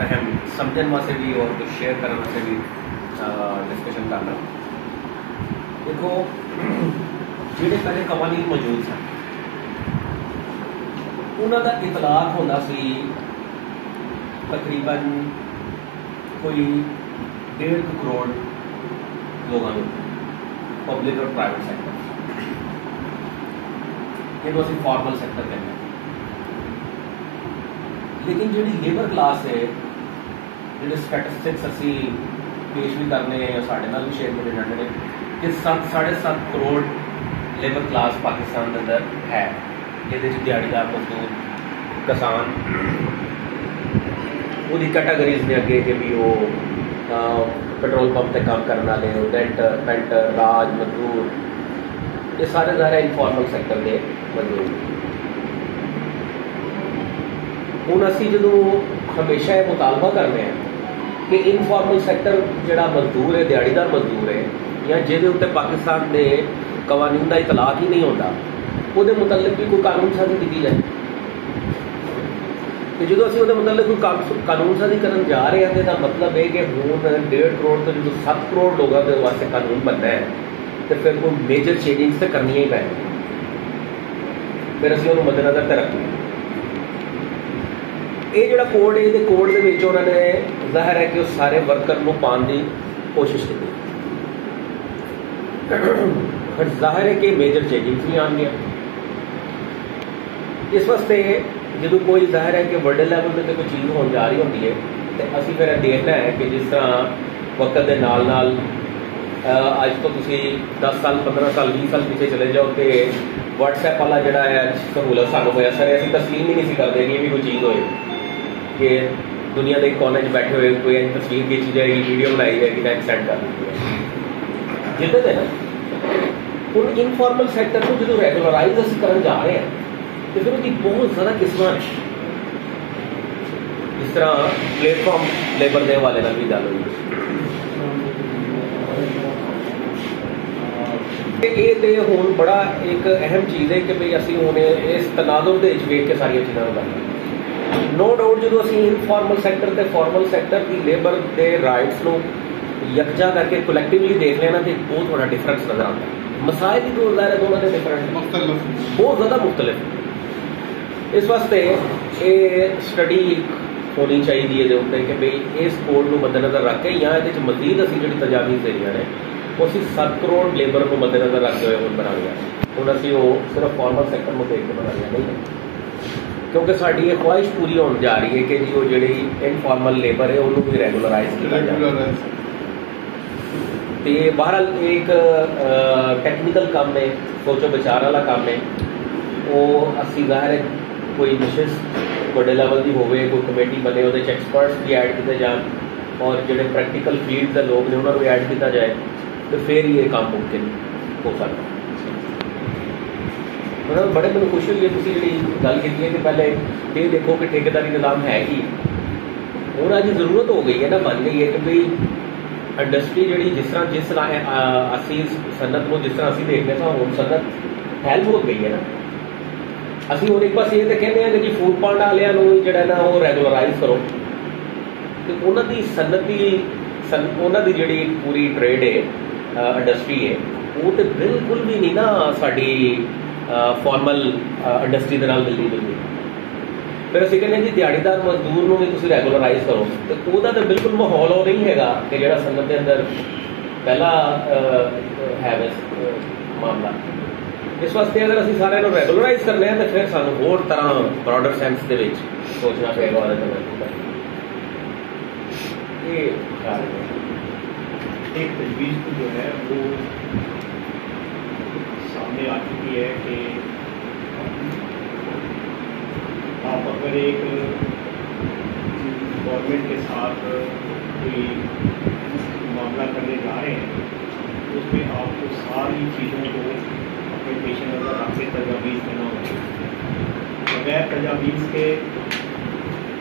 فہم سمجھنے واسطے بھی اور کچھ شیئر کرنے واسطے بھی ڈسکشن کرنا. دیکھو جہے پہلے قوانین موجود سن انہوں کا اطلاق ہوتا سی تقریباً کوئی 1.5 کروڑ لوگوں کو پبلک اور پرائیویٹ سیکٹر یہ اسی فارمل سیکٹر کہتے ہیں. لیکن جی لیبر کلاس ہے جی اسٹیٹسٹکس اسی پیش بھی کرنے یا سارے بھی شیئر کرنے جانے ہیں کہ 7.5 کروڑ لیبر کلاس پاکستان کے اندر ہے یہ دیہڑی دار مزدور کسان وہ کیٹاگریز نے اگے کہ بھی وہ پیٹرول پمپ سے کام کرنے والے پینٹر راج مزدور یہ سارے ظاہر انفارمل سیکٹر کے مزدور. ہوں اسی جدو ہمیشہ یہ مطالبہ کرنے ہیں کہ انفارمل سیکٹر جڑا مزدور ہے دیہڑی دار مزدور ہے یا جہد اتنے پاکستان کے قوانین کا اطلاق ہی نہیں ہوتا وہ متعلق بھی کوئی قانون سازی کی جائے. کہ جدو اسی وہ متعلق کوئی قانون سازی کرنے جا رہے ہیں تو مطلب ہے کہ ہوں 1.5 کروڑ تو جب 7 کروڑ لوگوں کے واسطے قانون بننا ہے تو پھر کوئی میجر چینجز تو کرنی ہی پہ پھر اسی وہ مد نظر تو رکھیں. یہ جڑا کوڈ ہے یہ کوڈ کے انہوں نے ظاہر ہے کہ وہ سارے ورکر کو پان کی کوشش کی. ظاہر ہے کہ میجر چینجز بھی آن گیا اس واسطے جدو کوئی ظاہر ہے کہ ورلڈ لیول پہ کوئی چیز ہونے جا رہی ہوتی ہے تو اسی پھر دیکھنا ہے کہ جس طرح وقت کے نال نال اج تو تھی 10 سال 15 سال 20 سال پیچھے چلے جاؤ کہ واٹس ایپ والا جڑا ہے سہولت سانوں ہویا سر اسی تسلیم ہی نہیں کرتے کہ یہ بھی کوئی چیز ہوئے کہ دنیا کے کونے بیٹھے ہوئے کوئی تصویر کھینچی جائے گی ویڈیو بنائی جائے گی ٹائم سینڈ کر دی جائے جدھر ہے نا ان انفارمل سیکٹر کو جب ریگولرائز کرنے جا رہے ہیں تو پھر اس کی بہت زیادہ قسم ہیں. جس طرح پلیٹ فارم لیبر کے حوالے بھی گل ہوئی یہ ہوں بڑا ایک اہم چیز ہے کہ بھائی اسی ہوں اس تناظر کے ویک کے ساری چیزوں کو کرنا. نو ڈاؤٹ جب اسی انفارمل سیکٹر تے فارمل سیکٹر کی لیبر کے رائٹس کو یکجا کر کے کولیکٹیولی دیکھ لینا تو بہت بڑا ڈفرینس نظر آتا ہے. مسائل کی تو ظاہر ہے دونوں کے ڈفرینس بہت زیادہ مختلف. اس واسطے یہ اسٹڈی ہونی چاہیے کہ بھائی اس کوڈ کو مد نظر رکھ کے یا یہ مزید اسی جی تجاویز دینی نے وہ اسی 7 کروڑ لیبر کو مد نظر رکھتے ہوئے ہوں بنا لیا. ہوں اسی وہ صرف فارمل سیکٹر کو دیکھ کے بنا لیا نہیں ہے کیونکہ ساری یہ خواہش پوری ہونے جا رہی ہے کہ جی وہ جی انفارمل لیبر ہے انہوں بھی ریگولرائز کیا جائے. تو یہ بہرحال ایک ٹیکنیکل کام ہے سوچو بچار والا کام ہے وہ اسی ظاہر ہے کوئی نشست بڑے لیول کی ہوئے کوئی کمیٹی بنے وہ ایکسپرٹس بھی ایڈ کیے جان اور جڑے پریکٹیکل فیلڈ کے لوگ نے انہوں کو ایڈ کیا جائے تو پھر یہ کام ممکن ہو سکتا. بڑے من خوشی ہوئی ہے تھی جی گل کی ہے کہ پہلے یہ دیکھو کہ ٹھیکیداری نظام ہے کہ ہوں اج ضرورت ہو گئی ہے نا بن گئی ہے کہ بھائی انڈسٹری جی جس طرح اسی صنعت کو جس طرح اسی دیکھتے تھا ہوں صنعت ہیلپ ہو گئی ہے نا. اسی ہوں ایک پاس یہ تو کہتے ہیں کہ جی فوڈ پانڈ والوں جڑا نا وہ ریگولرائز کرو تو انہوں کی صنعت کی انہوں کی جڑی پوری ٹریڈ ہے انڈسٹری ہے وہ تو بالکل بھی نہیں نا ساری فارمل انڈسٹری کے نال ملتی جلتی. پھر اسی کہتے ہیں جی دیہڑی دار مزدور بھی تھی ریگولرائز کرو تو وہ تو بالکل ماحول وہ نہیں ہے کہ جڑا صنعت کے اندر پہلا ہے معاملہ. اس واسطے اگر اسی سارے ریگولرائز کرنے ہیں تو پھر سانوں ہور طرح براڈر سینس کے سوچنا پڑے گا. ایک تجویز جو ہے وہ سامنے آ چکی ہے کہ آپ اگر ایک گورنمنٹ کے ساتھ کوئی معاملہ کرنے جا رہے ہیں تو اس میں آپ کو ساری چیزوں کو اپنے پیش نظر رکھ کے تجاویز دینا ہوگا. بغیر تجاویز کے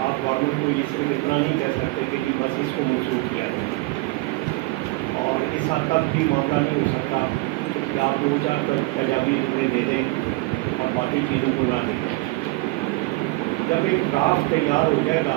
آپ گورنمنٹ کو یہ صرف اتنا نہیں کہہ سکتے کہ جی بس اس کو منسوخ کیا جائے اور اس حد تک بھی معاملہ نہیں ہو سکتا کہ آپ 2-4 تجاویز انہیں دے دیں اور باقی چیزوں کو نہ دیں. جب ایک ڈرافٹ تیار ہو جائے گا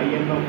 IMF